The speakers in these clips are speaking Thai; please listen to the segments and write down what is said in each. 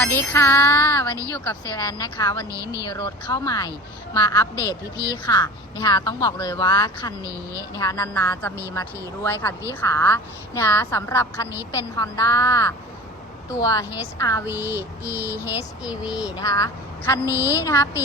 วัสดีค่ะ วันนี้อยู่กับเซลแอนนะคะ วันนี้มีรถเข้าใหม่มาอัปเดตพี่ๆค่ะนะคะต้องบอกเลยว่าคันนี้นะคะนานๆจะมีมาทีด้วยค่ะพี่ขานะคะสำหรับคันนี้เป็น Honda ตัว HRV eHEV นะคะคันนี้นะคะปี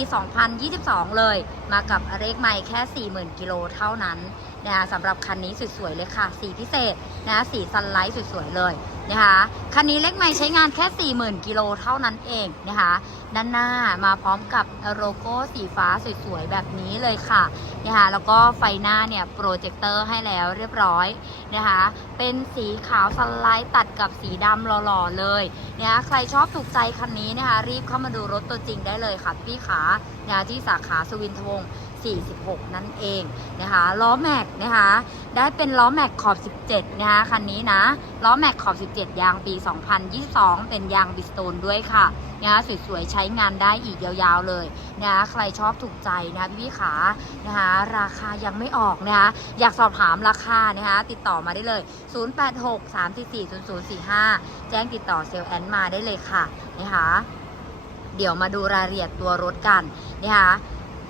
2022 เลย มากับเลขไม่แค่ 40,000 กิโลเท่านั้นนะคะสำหรับคันนี้สวยๆเลยค่ะ สีพิเศษนะะสีซันไลท์สวยๆเลย นะคะคันนี้เลขไม่ใช้งานแค่ 40,000กิโลเท่านั้นเองนะคะด้านหน้ามาพร้อมกับโลโก้สีฟ้าสวยๆแบบนี้เลยค่ะนะคะแล้วก็ไฟหน้าเนี่ยโปรเจคเตอร์ให้แล้วเรียบร้อยนะคะเป็นสีขาวสไลด์ตัดกับสีดำหล่อๆเลยนะคะใครชอบถูกใจคันนี้นะคะรีบเข้ามาดูรถตัวจริงได้เลยค่ะพี่ขานะคะที่สาขาสุวินทวงศ์ 46 นั่นเองนะคะล้อแม็กนะคะได้เป็นล้อแม็กขอบ 17 นะคะคันนี้นะล้อแม็กขอบ 17 ยางปี 2022 เป็นยางบิสโตนด้วยค่ะนะคะสวยๆ ใช้งานได้อีกยาวๆเลยนะคะใครชอบถูกใจนะคะพี่ขานะคะราคายังไม่ออกนะคะอยากสอบถามราคานะคะติดต่อมาได้เลย 0863440045 แจ้งติดต่อเซลแอนมาได้เลยค่ะนะคะเดี๋ยวมาดูรายละเอียดตัวรถกันนะคะ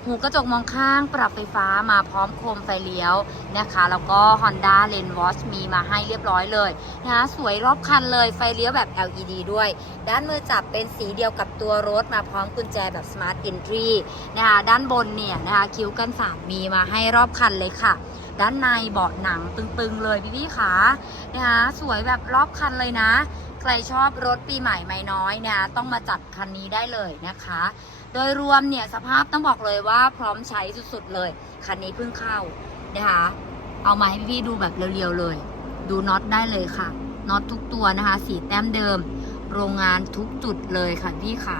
หูกระจกมองข้างปรับไฟฟ้ามาพร้อมโคมไฟเลี้ยวนะคะแล้วก็ Honda Lane Watch มีมาให้เรียบร้อยเลยนะคะสวยรอบคันเลยไฟเลี้ยวแบบ LED ด้วย ด้านมือจับเป็นสีเดียวกับตัวรถมาพร้อมกุญแจแบบ Smart Entry นะคะด้านบนเนี่ยนะคะคิ้วกันสามมีมาให้รอบคันเลยค่ะ ด้านในเบาะหนังตึงๆเลยพี่ๆขานะคะสวยแบบรอบคันเลยนะ ใครชอบรถปีใหม่ไม่น้อยนะคะต้องมาจัดคันนี้ได้เลยนะคะ โดยรวมเนี่ยสภาพต้องบอกเลยว่าพร้อมใช้สุดๆเลย คันนี้เพิ่งเข้านะคะ เอามาให้พี่ดูแบบเรียวๆเลย ดูน็อตได้เลยค่ะ น็อตทุกตัวนะคะ สีแต้มเดิม โรงงานทุกจุดเลยค่ะพี่ขา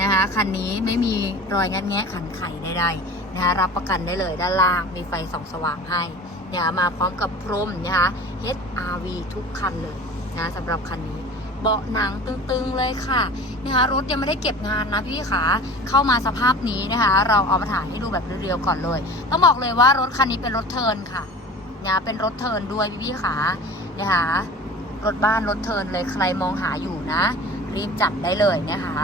นะคะ คันนี้ไม่มีรอยงัดแงะขันไขใดๆนะคะ รับประกันได้เลยด้านล่างมีไฟส่องสว่างให้นะคะมาพร้อมกับพรมนะคะ HRV ทุกคันเลยนะสำหรับคันนี้ เบาะหนังตึงๆเลยค่ะนะคะรถยังไม่ได้เก็บงานนะพี่ขาเข้ามาสภาพนี้นะคะ เราเอามาถ่ายให้ดูแบบเรียวๆก่อนเลย ต้องบอกเลยว่ารถคันนี้เป็นรถเทินค่ะเนะเป็นรถเทินด้วยพี่ๆขานะคะรถบ้านรถเทินเลยใครมองหาอยู่นะ รีบจัดได้เลยนะคะ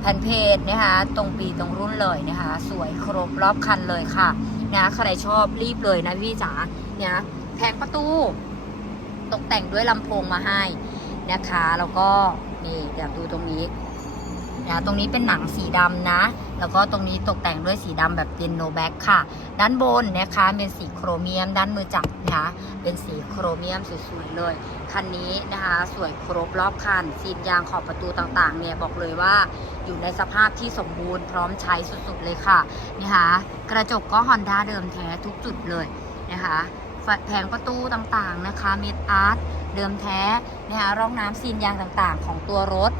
แผ่นเพจนะคะตรงปีตรงรุ่นเลยนะคะ สวยครบรอบคันเลยค่ะนะใครชอบรีบเลยนะพี่จ๋าเนี่ยแผงประตู ตกแต่งด้วยลำโพงมาให้ นะคะแล้วก็นี่เดี๋ยวดูตรงนี้นะตรงนี้เป็นหนังสีดำนะ แล้วก็ตรงนี้ตกแต่งด้วยสีดำแบบเป็นโนแบ็กค่ะ ด้านบนนะคะเป็นสีโครเมียม ด้านมือจับนะคะเป็นสีโครเมียมสวยๆเลย คันนี้นะคะสวยครบรอบคันซีนยางขอบประตูต่างๆเนี่ยบอกเลยว่าอยู่ในสภาพที่สมบูรณ์พร้อมใช้สุดๆเลยค่ะนะคะกระจกก็ Honda เดิมแท้ทุกจุดเลยนะคะแผงประตูต่างๆนะคะเมดอาร์ต เดิมแท้นะคะร่องน้ำซีนยางต่างๆ ของตัวรถ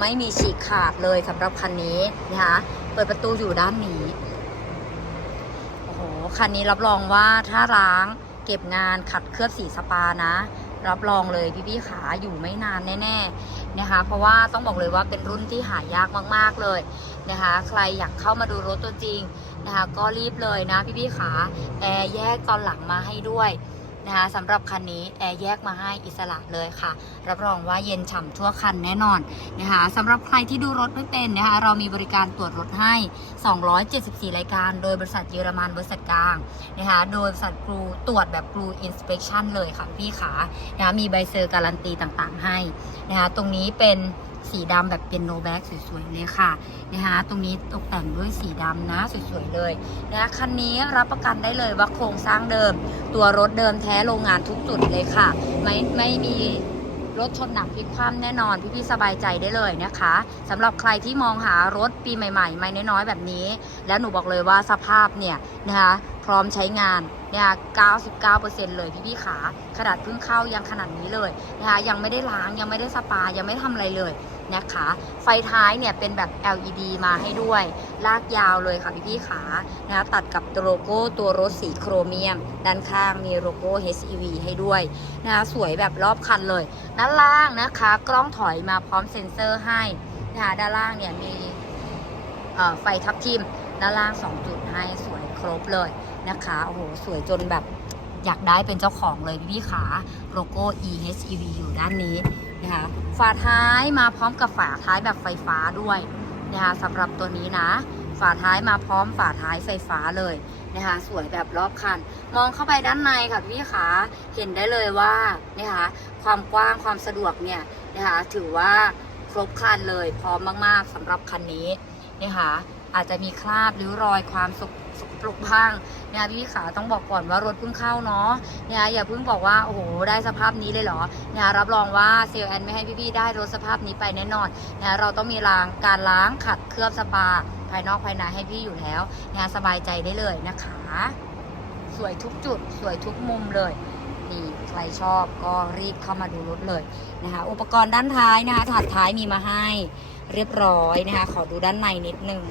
ไม่มีฉีกขาดเลยสำหรับคันนี้นะคะเปิดประตูอยู่ด้านนี้โอ้โหคันนี้รับรองว่าถ้าล้างเก็บงานขัดเคลือบสีสปานะ รับรองเลยพี่ๆขาอยู่ไม่นานแน่ๆนะคะ เพราะว่าต้องบอกเลยว่าเป็นรุ่นที่หายากมากๆเลยนะคะ ใครอยากเข้ามาดูรถตัวจริงนะคะก็รีบเลยนะพี่ๆขาแอร์แยกตอนหลังมาให้ด้วย นะคะสำหรับคันนี้แอร์แยกมาให้อิสระเลยค่ะ รับรองว่าเย็นฉ่ำทั่วคันแน่นอนนะคะสำหรับใครที่ดูรถไม่เป็นนะคะเรามีบริการตรวจรถให้ 274 รายการ โดยบริษัทเยอรมันบริษัทกลางนะคะโดยบริษัทกรูตรวจแบบกรูอินสเป t ชันเลยค่ะพี่ขานะคะมีใบเซอร์การันตีต่างๆให้นะคะตรงนี้เป็น สีดำแบบเป็นโนแบ็กสวยๆเลยค่ะนะคะตรงนี้ตกแต่งด้วยสีดำนะสวยๆเลยนะคะคันนี้รับประกันได้เลยว่าโครงสร้างเดิม ตัวรถเดิมแท้โรงงานทุกจุดเลยค่ะ ไม่ไม่มีรถชนหนักพลิกคว่ำแน่นอน พี่ๆสบายใจได้เลยนะคะสำหรับใครที่มองหารถปีใหม่ๆ ไม่น้อยๆแบบนี้ แล้วหนูบอกเลยว่าสภาพเนี่ยนะคะ ร้อมใช้งานนะคะ99%เลยพี่ๆขาขนาดเพิ่งเข้ายังขนาดนี้เลยนะคะยังไม่ได้ล้างยังไม่ได้สปายังไม่ทำอะไรเลยนะคะไฟท้ายเนี่ยเป็นแบบ LED มาให้ด้วย ลากยาวเลยค่ะพี่ๆขานะคะตัดกับโลโก้ตัวรถสีโครเมียม ด้านข้างมีโลโก้ HEV ให้ด้วยนะคะสวยแบบรอบคันเลยด้านล่างนะคะ กล้องถอยมาพร้อมเซ็นเซอร์ให้นะคะด้านล่างเนี่ยมีไฟทับทิมด้านล่าง 2 จุดให้สวยครบเลย นะคะ โอ้โห สวยจนแบบอยากได้เป็นเจ้าของเลยพี่ขาโลโก้ EHEV อยู่ด้านนี้นะคะฝาท้ายมาพร้อมกับฝาท้ายแบบไฟฟ้าด้วยนะคะสำหรับตัวนี้นะ ฝาท้ายมาพร้อมฝาท้ายไฟฟ้าเลยนะคะสวยแบบรอบคัน มองเข้าไปด้านในค่ะพี่ขาเห็นได้เลยว่านะคะความกว้างความสะดวกเนี่ยนะคะถือว่าครบคันเลยพร้อมมาก ๆสำหรับคันนี้นะคะอาจจะมีคราบหริ้วรอยความสกสก ปรกบ้างนะคะพี่ขาต้องบอกก่อนว่ารถเพิ่งเข้าเนาะนะคะอย่าเพิ่งบอกว่าโอ้โหได้สภาพนี้เลยเหรอนะคะรับรองว่าเซลแอนไม่ให้พี่ๆได้รถสภาพนี้ไปแน่นอนนะคะเราต้องมีล้างการล้างขัดเคลือบสปา ภายนอกภายในให้พี่อยู่แล้วนะคะสบายใจได้เลยนะคะ สวยทุกจุดสวยทุกมุมเลยนี่ใครชอบก็รีบเข้ามาดูรถเลยนะคะอุปกรณ์ด้านท้ายนะคะถาดท้ายมีมาให้เรียบร้อยนะคะขอดูด้านในนิดนึง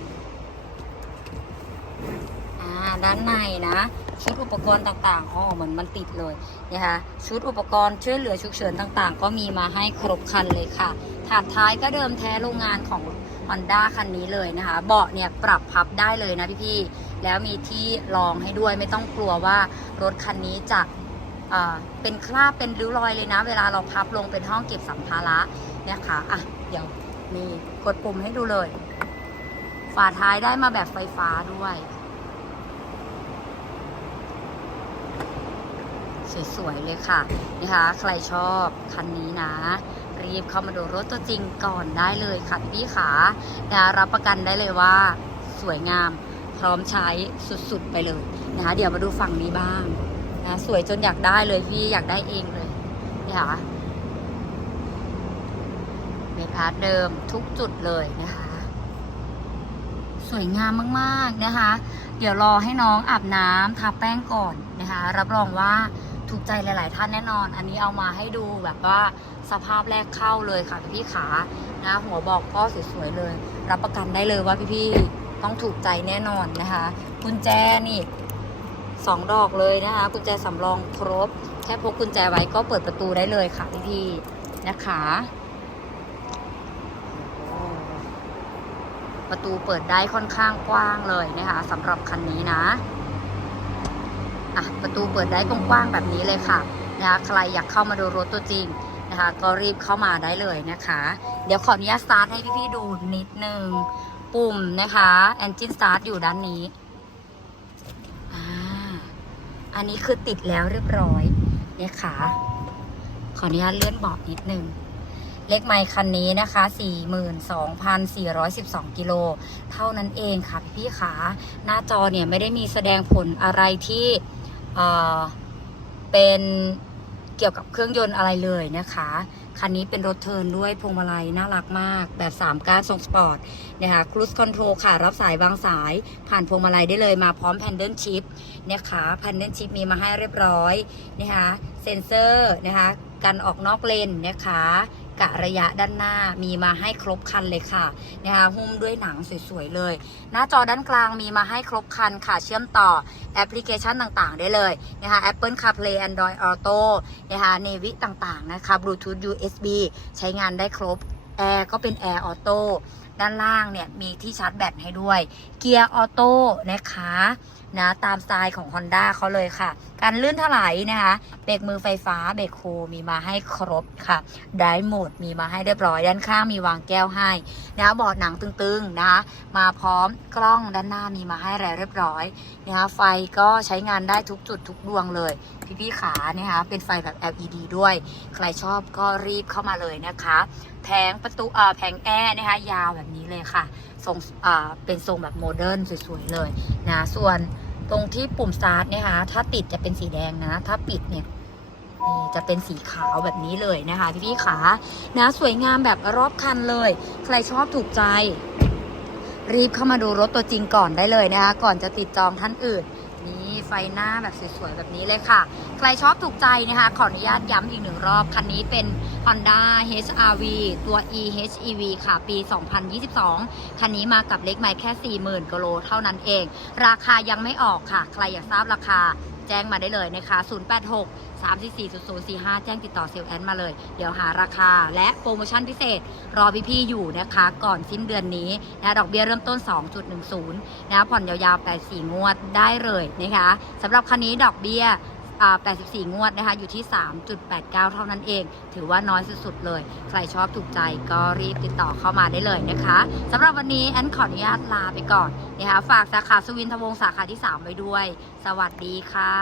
ด้านในนะ ชุดอุปกรณ์ต่างๆอ๋อเหมือนมันติดเลยนะคะชุดอุปกรณ์ช่วยเหลือฉุกเฉินต่างๆ ก็มีมาให้ครบคันเลยค่ะถาดท้ายก็เดิมแท้โรงงานของ Honda คันนี้เลยนะคะ เบาะเนี่ยปรับพับได้เลยนะพี่ๆแล้วมีที่รองให้ด้วยไม่ต้องกลัวว่ารถคันนี้จะเป็นคราบเป็นริ้วรอยเลยนะ เวลาเราพับลงเป็นห้องเก็บสัมภาระเนี่ยค่ะอะเดี๋ยวนี่กดปุ่มให้ดูเลย ฝาท้ายได้มาแบบไฟฟ้าด้วย สวยๆเลยค่ะนะคะใครชอบคันนี้นะ รีบเข้ามาดูรถตัวจริงก่อนได้เลยค่ะพี่ขานะรับประกันได้เลยว่าสวยงามพร้อมใช้สุดๆไปเลยนะคะเดี๋ยวมาดูฝั่งนี้บ้างนะสวยจนอยากได้เลยพี่อยากได้เองเลยนี่ค่ะเมทอาร์ตเดิมทุกจุดเลยนะคะ สวยงามมากๆนะคะ เดี๋ยวรอให้น้องอาบน้ำทาแป้งก่อนนะคะ รับรองว่า ถูกใจหลาย ๆ ท่านแน่นอน อันนี้เอามาให้ดูแบบว่าสภาพแรกเข้าเลยค่ะพี่ขานะหัวบอกก็สวย ๆ เลย รับประกันได้เลยว่าพี่ ๆ ต้องถูกใจแน่นอนนะคะกุญแจนี่สองดอกเลยนะคะกุญแจสำรองครบ แค่พกกุญแจไว้ก็เปิดประตูได้เลยค่ะพี่ ๆ นะคะประตูเปิดได้ค่อนข้างกว้างเลยนะคะสำหรับคันนี้นะ อะประตูเปิดได้กว้างๆแบบนี้เลยค่ะนะคะใครอยากเข้ามาดูรถตัวจริงนะคะ ก็รีบเข้ามาได้เลยนะคะ เดี๋ยวขออนุญาตสตาร์ทให้พี่ๆดูนิดนึงปุ่มนะคะ engine start อยู่ด้านนี้อ่าอันนี้คือติดแล้วเรียบร้อยเนี่ยค่ะ ขออนุญาตเลื่อนเบาะนิดนึง เลขไมค์คันนี้นะคะ 42,412 กิโล เท่านั้นเองค่ะพี่พี่ขา หน้าจอเนี่ยไม่ได้มีแสดงผลอะไรที่ เป็นเกี่ยวกับเครื่องยนต์อะไรเลยนะคะ คันนี้เป็นรถเทิร์นด้วยพวงมาลัยน่ารักมาก แบบ 3 ก้านทรงสปอร์ตนะคะครู e คอนโทรลค่ะ รับสายบางสายผ่านพวงมาลัยได้เลยมาพร้อมแพนเดิลชิพนะคะแพนเดิลชิพมีมาให้เรียบร้อยนะคะเซ็นเซอร์นะคะกันออกนอกเลนนะคะ กะระยะด้านหน้ามีมาให้ครบคันเลยค่ะนะคะหุ้มด้วยหนังสวยๆเลย หน้าจอด้านกลางมีมาให้ครบคันค่ะเชื่อมต่อแอปพลิเคชันต่างๆ ได้เลยนะคะ Apple CarPlay Android Auto นะคะ Navy ต่างๆนะคะ Bluetooth USB ใช้งานได้ครบแอร์ก็เป็น Air Auto ด้านล่างเนี่ยมีที่ชาร์จแบตให้ด้วยเกียร์ออโต้นะคะนะตามสไตล์ของ Honda เขาเลยค่ะ การลื่นถลายนะคะเบรกมือไฟฟ้าเบรกโฮมีมาให้ครบค่ะไดโหมดมีมาให้เรียบร้อยด้านข้างมีวางแก้วให้นะคะบอดหนังตึงๆนะคะมาพร้อมกล้องด้านหน้ามีมาให้แล้วเรียบร้อยนะคะไฟก็ใช้งานได้ทุกจุดทุกดวงเลย พี่ๆขานะคะเป็นไฟแบบ LED ด้วย ใครชอบก็รีบเข้ามาเลยนะคะแผงประตูแผงแอร์นะคะยาวแบบนี้เลยค่ะทรงเป็นทรงแบบโมเดิร์นสวยๆเลยนะส่วนตรงที่ปุ่มสตาร์ทนะคะถ้าติดจะเป็นสีแดงนะ ถ้าปิดเนี่ยจะเป็นสีขาวแบบนี้เลยนะคะ พี่ๆขานะสวยงามแบบรอบคันเลย ใครชอบถูกใจ รีบเข้ามาดูรถตัวจริงก่อนได้เลยนะคะ ก่อนจะติดจองท่านอื่น ไฟหน้าแบบสวยๆ แบบนี้เลยค่ะ ใครชอบถูกใจนะคะ ขออนุญาตย้ำอีกหนึ่งรอบ คันนี้เป็น Honda HRV ตัว eHEV ค่ะ ปี 2022 คันนี้มากับเล็กไม้แค่ 40,000กิโลเท่านั้นเอง ราคายังไม่ออกค่ะ ใครอยากทราบราคา แจ้งมาได้เลยนะคะ 086 344 0045 แจ้งติดต่อเซลแอนมาเลย เดี๋ยวหาราคาและโปรโมชั่นพิเศษ รอพี่ๆอยู่นะคะ ก่อนสิ้นเดือนนี้นะดอกเบี้ยเริ่มต้น 2.10นะผ่อนยาวๆ84งวดได้เลยนะคะสำหรับคันนี้ดอกเบี้ย 84 งวดนะคะ อยู่ที่ 3.89 เท่านั้นเอง ถือว่าน้อยสุดๆเลย ใครชอบถูกใจก็รีบติดต่อเข้ามาได้เลยนะคะสำหรับวันนี้แอนขออนุญาตลาไปก่อนนะคะฝากสาขาสุวินทวงศ์สาขาที่ 3 ไว้ด้วย สวัสดีค่ะ